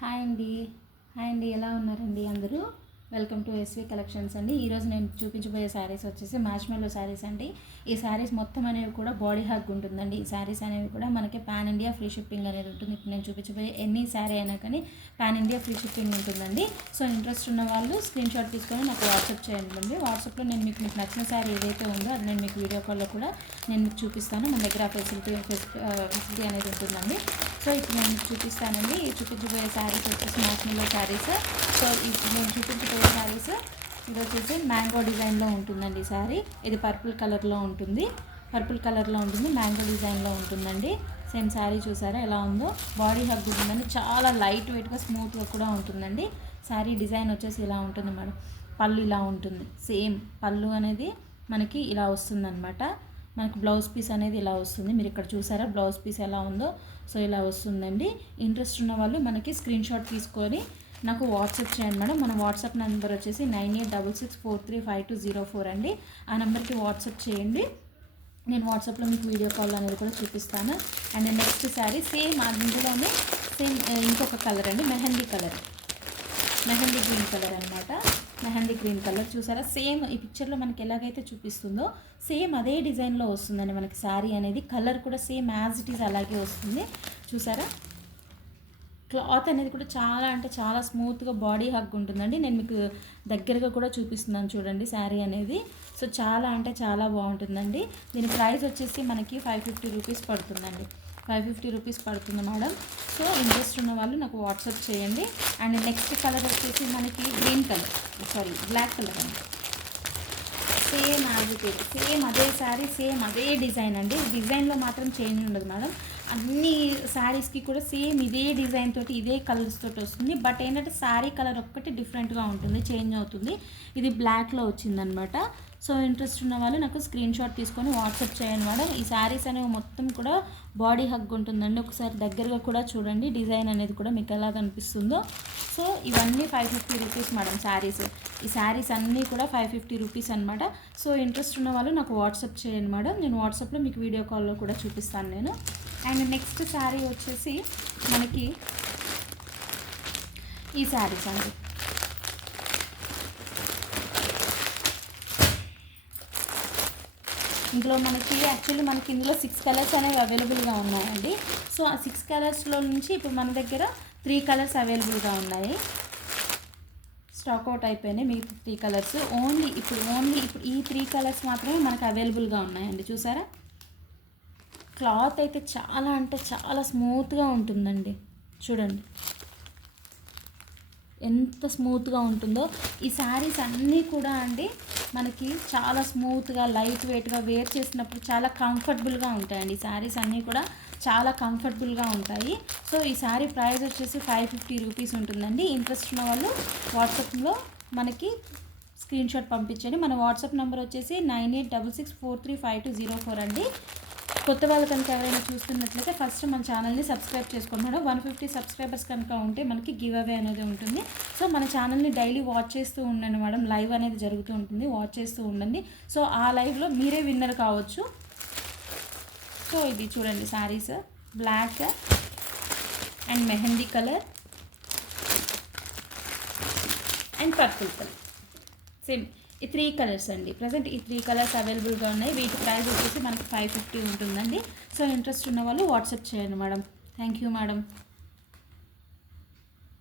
Hi అండి. ఎలా ఉన్నారండి అందరూ? వెల్కమ్ టు ఎస్వి కలెక్షన్స్ అండి. ఈరోజు నేను చూపించబోయే శారీస్ వచ్చేసి మ్యాష్మెల్లో శారీస్ అండి. ఈ శారీస్ మొత్తం అనేవి కూడా బాడీ హగ్ ఉంటుందండి. ఈ శారీస్ అనేవి కూడా మనకి పాన్ ఇండియా ఫ్రీ షిప్పింగ్ అనేది ఉంటుంది. ఇప్పుడు నేను చూపించబోయే ఎన్ని శారీ అయినా కానీ పాన్ ఇండియా ఫ్రీ షిప్పింగ్ ఉంటుందండి. సో ఇంట్రెస్ట్ ఉన్న వాళ్ళు స్క్రీన్ షాట్ తీసుకొని నాకు వాట్సాప్ చేయండి. వాట్సాప్లో నేను మీకు నచ్చిన శారీ ఏదైతే ఉందో అది నేను మీకు వీడియో కాల్లో కూడా నేను మీకు చూపిస్తాను. మన దగ్గర ఫెసిలిటీ అనేది ఉంటుందండి. సో ఇప్పుడు నేను మీకు చూపిస్తానండి. ఈ చూపించబోయే శారీస్ వచ్చేసి మ్యాష్మెల్లో శారీస్. సో ఇప్పుడు నేను చూపించబోయే శారీస్ ఇది వచ్చేసి మ్యాంగో డిజైన్లో ఉంటుందండి. శారీ ఇది పర్పుల్ కలర్లో ఉంటుంది. మ్యాంగో డిజైన్లో ఉంటుందండి. సేమ్ శారీ చూసారా ఎలా ఉందో? బాడీ హగ్ ఉంటుందండి. చాలా లైట్ వెయిట్గా స్మూత్గా కూడా ఉంటుందండి. శారీ డిజైన్ వచ్చేసి ఇలా ఉంటుంది మేడం. పళ్ళు ఇలా ఉంటుంది. సేమ్ పళ్ళు అనేది మనకి ఇలా వస్తుందన్నమాట. మనకు బ్లౌజ్ పీస్ అనేది ఇలా వస్తుంది. మీరు ఇక్కడ చూసారా బ్లౌజ్ పీస్ ఎలా ఉందో? సో ఇలా వస్తుందండి. ఇంట్రెస్ట్ ఉన్న వాళ్ళు మనకి స్క్రీన్ షాట్ తీసుకొని నాకు వాట్సాప్ చేయండి మేడం. మన వాట్సాప్ నెంబర్ వచ్చేసి 9866435204 అండి. ఆ నెంబర్కి వాట్సాప్ చేయండి. నేను వాట్సాప్లో మీకు వీడియో కాల్ అనేది కూడా చూపిస్తాను. అండ్ నెక్స్ట్ శారీ సేమ్ అందులోనే ఇంకొక కలర్ అండి, మెహందీ గ్రీన్ కలర్ అనమాట. మెహందీ గ్రీన్ కలర్ చూసారా? సేమ్ ఈ పిక్చర్లో మనకి ఎలాగైతే చూపిస్తుందో సేమ్ అదే డిజైన్లో వస్తుందండి మనకి శారీ అనేది. కలర్ కూడా సేమ్ యాజ్ ఇట్ ఈజ్ అలాగే వస్తుంది. చూసారా? క్లాత్ అనేది కూడా చాలా అంటే చాలా స్మూత్గా బాడీ హగ్ ఉంటుందండి. నేను మీకు దగ్గరగా కూడా చూపిస్తున్నాను చూడండి శారీ అనేది. సో చాలా అంటే చాలా బాగుంటుందండి. దీని ప్రైస్ వచ్చేసి మనకి 550 రూపీస్ పడుతుందండి. 550 రూపీస్ పడుతుంది మేడం. సో ఇంట్రెస్ట్ ఉన్న వాళ్ళు నాకు వాట్సాప్ చేయండి. అండ్ నెక్స్ట్ కలర్ వచ్చేసి మనకి బ్లాక్ కలర్ అండి. Same as it is, same అదే శారీ, సేమ్ అదే డిజైన్ అండి. డిజైన్లో మాత్రం చేంజ్ ఉండదు మేడం. అన్ని శారీస్కి కూడా సేమ్ ఇదే డిజైన్ తోటి ఇదే కలర్స్ తోటి వస్తుంది. బట్ ఏంటంటే శారీ కలర్ ఒక్కటి డిఫరెంట్గా ఉంటుంది, చేంజ్ అవుతుంది. ఇది బ్లాక్లో వచ్చిందనమాట. సో ఇంట్రెస్ట్ ఉన్న వాళ్ళు నాకు స్క్రీన్ షాట్ తీసుకొని వాట్సాప్ చేయండి మేడం. ఈ శారీస్ అనేవి మొత్తం కూడా బాడీ హగ్ ఉంటుందండి. ఒకసారి దగ్గరగా కూడా చూడండి డిజైన్ అనేది కూడా మీకు ఎలా కనిపిస్తుందో. సో ఇవన్నీ 550 రూపీస్ మేడం శారీస్. ఈ శారీస్ అన్నీ కూడా 550 రూపీస్ అనమాట. సో ఇంట్రెస్ట్ ఉన్న వాళ్ళు నాకు వాట్సాప్ చేయండి మేడం. నేను వాట్సాప్లో మీకు వీడియో కాల్లో కూడా చూపిస్తాను నేను. అండ్ నెక్స్ట్ శారీ వచ్చేసి మనకి ఈ శారీస్ అండి. ఇందులో మనకి ఇందులో 6 కలర్స్ అనేవి అవైలబుల్గా ఉన్నాయండి. సో ఆ 6 కలర్స్లో నుంచి ఇప్పుడు మన దగ్గర 3 కలర్స్ అవైలబుల్గా ఉన్నాయి. స్టాక్ అవుట్ అయిపోయినాయి మిగతా 3 కలర్స్. ఇప్పుడు ఈ 3 కలర్స్ మాత్రమే మనకు అవైలబుల్గా ఉన్నాయండి. చూసారా? క్లాత్ అయితే చాలా అంటే చాలా స్మూత్గా ఉంటుందండి. చూడండి ఎంత స్మూత్గా ఉంటుందో. ఈ శారీస్ అన్నీ కూడా అండి మనకి చాలా స్మూత్గా లైట్ వెయిట్గా వేర్ చేసినప్పుడు చాలా కంఫర్టబుల్గా ఉంటాయండి. ఈ శారీస్ అన్నీ కూడా చాలా కంఫర్టబుల్గా ఉంటాయి. సో ఈ శారీ ప్రైస్ వచ్చేసి 550 రూపీస్ ఉంటుందండి. ఇంట్రెస్ట్ ఉన్న వాళ్ళు వాట్సాప్లో మనకి స్క్రీన్ షాట్ పంపించండి. మన వాట్సాప్ నెంబర్ వచ్చేసి 9866435204 అండి. కొత్త వాళ్ళు కనుక ఎవరైనా చూస్తున్నట్లయితే ఫస్ట్ మన ఛానల్ని సబ్స్క్రైబ్ చేసుకోండి మేడం. 150 సబ్స్క్రైబర్స్ కనుక ఉంటే మనకి గివ్ అవే అనేది ఉంటుంది. సో మన ఛానల్ని డైలీ వాచ్ చేస్తూ ఉండండి మేడం. లైవ్ అనేది జరుగుతూ ఉంటుంది, వాచ్ చేస్తూ ఉండండి. సో ఆ లైవ్లో మీరే విన్నర్ కావచ్చు. సో ఇది చూడండి saris black and mehndi colour and purple colour. Same ఈ 3 కలర్స్ అండి. ప్రజెంట్ ఈ 3 కలర్స్ అవైలబుల్గా ఉన్నాయి. వీటి ప్రైస్ వచ్చేసి మనకి 550 ఉంటుందండి. సో ఇంట్రెస్ట్ ఉన్న వాళ్ళు వాట్సాప్ చేయండి మేడం. Thank you madam.